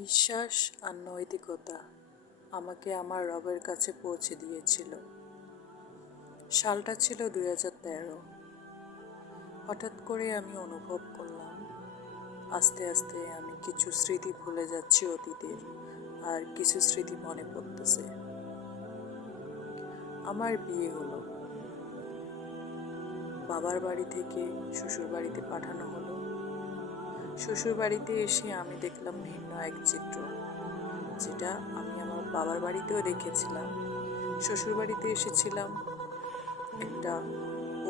বিশ্বাস আর নৈতিকতা আমাকে আমার রবের কাছে পৌঁছে দিয়েছিল। সালটা ছিল 2013। হঠাৎ করে আমি অনুভব করলাম আস্তে আস্তে আমি কিছু স্মৃতি ভুলে যাচ্ছি অতীতের, আর কিছু স্মৃতি মনে পড়তেছে। আমার বিয়ে হলো, বাবার বাড়ি থেকে শ্বশুর বাড়িতে পাঠানো হলো। শ্বশুর বাড়িতে এসে আমি দেখলাম ভিন্ন এক চিত্র, যেটা আমি আমার বাবার বাড়িতেও দেখেছিলাম। শ্বশুর বাড়িতে এসেছিলাম একটা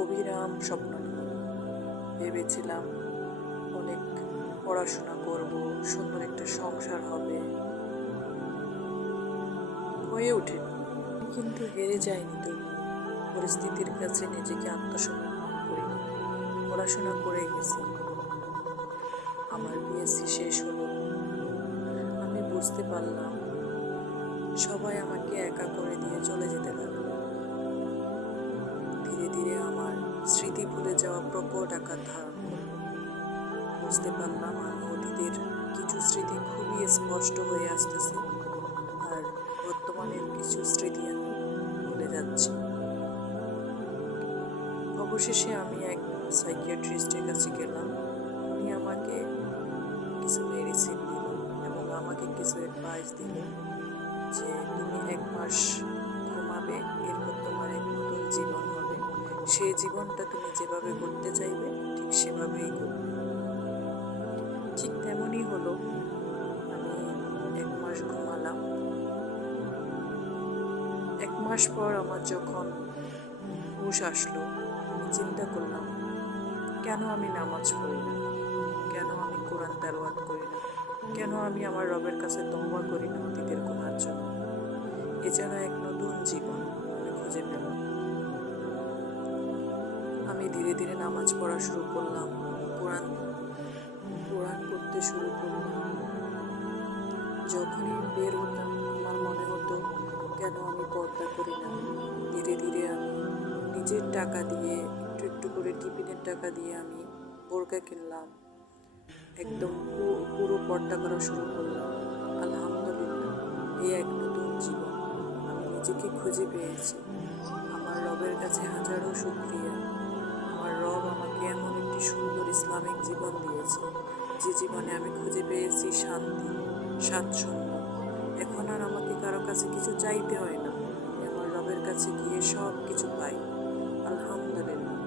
অবিরাম স্বপ্ন নিয়ে। ভেবেছিলাম অনেক পড়াশোনা করব, সুন্দর একটা সংসার হবে, হয়ে ওঠেনি। কিন্তু হেরে যায়নি, তবু পরিস্থিতির কাছে নিজেকে আত্মসমর্পণ করিনি, পড়াশোনা করে গেছি। আমার বিএসসি শেষ হলো। আমি বুঝতে পারলাম সবাই আমাকে একা করে দিয়ে চলে যেতে লাগলো। ধীরে ধীরে আমার স্মৃতি ভুলে যাওয়া প্রকট আকার ধারণ করলো। বুঝতে পারলাম আমি অতীতের কিছু স্মৃতি খুবই স্পষ্ট হয়ে আসতেছে, আর বর্তমানের কিছু স্মৃতি আমি ভুলে যাচ্ছি। অবশেষে আমি এক সাইকিয়াট্রিস্টের কাছে গেলাম। উনি আমাকে কিছু মেডিসিন দিল এবং আমাকে কিছু অ্যাডভাইস দিল যে তুমি 1 মাস ঘুমাবে, এরপর তোমার এক নতুন জীবন হবে। সেই জীবনটা তুমি যেভাবে করতে চাইবে ঠিক সেভাবেই করবে। ঠিক তেমনই হলো। আমি 1 মাস ঘুমালাম। 1 মাস পর আমার যখন হুঁশ আসলো, আমি চিন্তা করলাম কেন আমি নামাজ পড়ি না, কেন আমি কোরআন তেলাওয়াত করি না, কেন আমি আমার রবের কাছে তওবা করি না অতীতের গুনার জন্য। এ যেন এক নতুন জীবন আমি খুঁজে পেলাম। আমি ধীরে ধীরে নামাজ পড়া শুরু করলাম, কোরআন কোরআন পড়তে শুরু করলাম। যখনই বের হতাম আমার মনে হতো কেন আমি পর্দা করি না। ধীরে ধীরে আমি নিজের টাকা দিয়ে, একটু একটু করে টিফিনের টাকা দিয়ে আমি বোরকা কিনলাম, একদম পুরো পর্দা করা শুরু করলাম। আলহামদুলিল্লাহ, এই এক নতুন জীবন আমি নিজেকে খুঁজে পেয়েছি। আমার রবের কাছে হাজারো শুকরিয়া। আমার রব আমাকে এমন একটি সুন্দর ইসলামিক জীবন দিয়েছে, যে জীবনে আমি খুঁজে পেয়েছি শান্তি, স্বাচ্ছন্দ্য। এখন আর আমাকে কারো কাছে কিছু চাইতে হয় না, আমি আমার রবের কাছে গিয়ে সব কিছু পাই। আলহামদুলিল্লাহ।